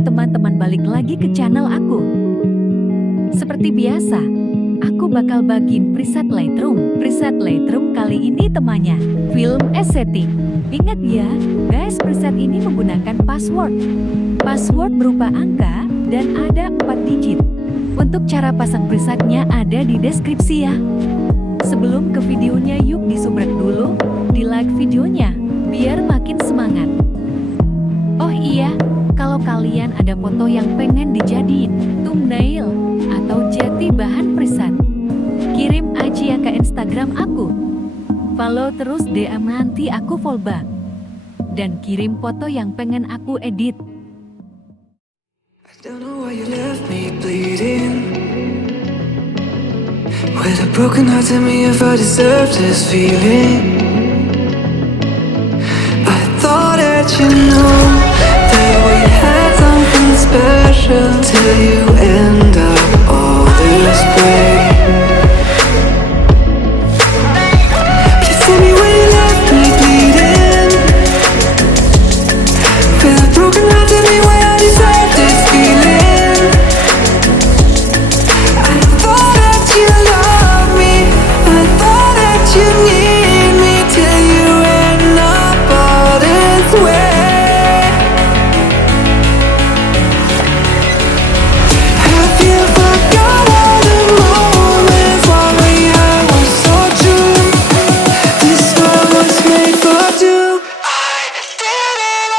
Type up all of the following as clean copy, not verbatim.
ya teman-teman, balik lagi ke channel aku. Seperti biasa, aku bakal bagiin preset Lightroom. Preset Lightroom kali ini temanya film estetik. Ingat ya guys, preset ini menggunakan password. Password berupa angka dan ada 4 digit. Untuk cara pasang presetnya ada di deskripsi ya. Sebelum ke videonya, yuk disubrek dulu, di like videonya biar makin semangat. Oh iya, kalau kalian ada foto yang pengen dijadiin thumbnail atau jadi bahan preset, kirim aja ya ke Instagram aku. Follow terus DM, nanti aku follow back. Dan kirim foto yang pengen aku edit. Don't know why you left me bleeding. With a broken heart, tell me if I deserve this feeling. I thought that you know that we had something special till you end up all this way. Please tell me why you left me bleeding. With a broken heart, tell me why I deserve this feeling. I thought that you loved me, I thought that you need me till you end up all this way. Have you forgot all the moments while we had was so true? This world was made for two. I did it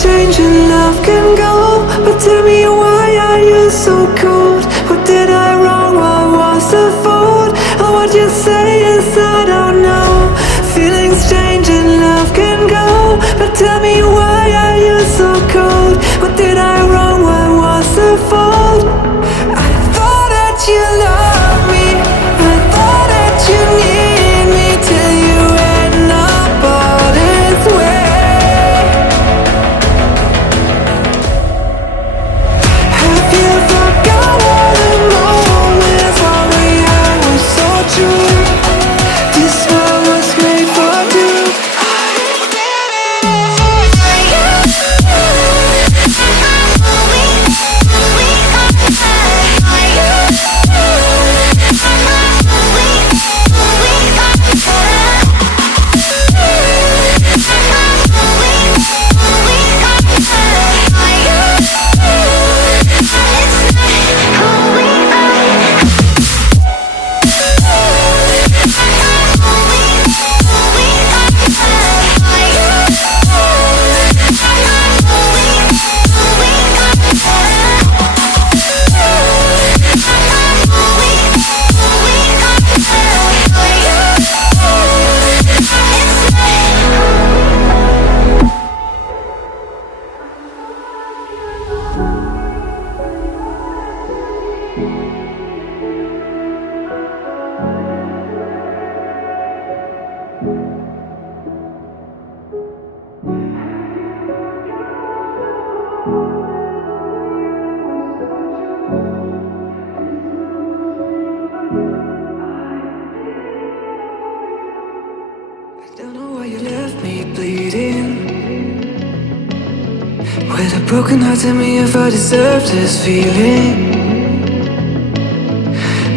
change and love can go, but tell me why are you so cold? What did I wrong? What was the fault? Or what you say is I don't know. Feelings change and love can go, but tell me why are you so cold? What did I wrong? What was the fault? I thought that you loved me, I thought that you need me till you end up all this way. This world was made for two. I did it. broken heart, tell me if I deserve this feeling.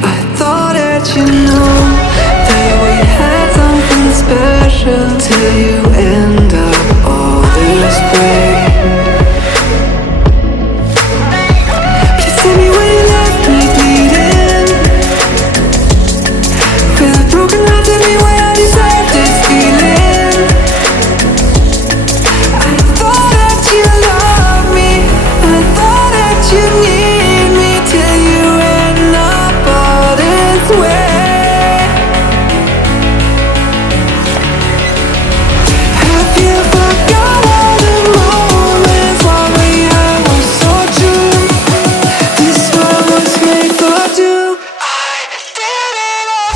I thought that you know that we had something special till you end up all this way. Please tell me when you left me bleeding. With a broken heart, tell me why I deserve this feeling. I thought that you loved me, I thought that you need me till you end up all this way. Have you forgot all the moments while we had was so true? This world was made for two. I did it all.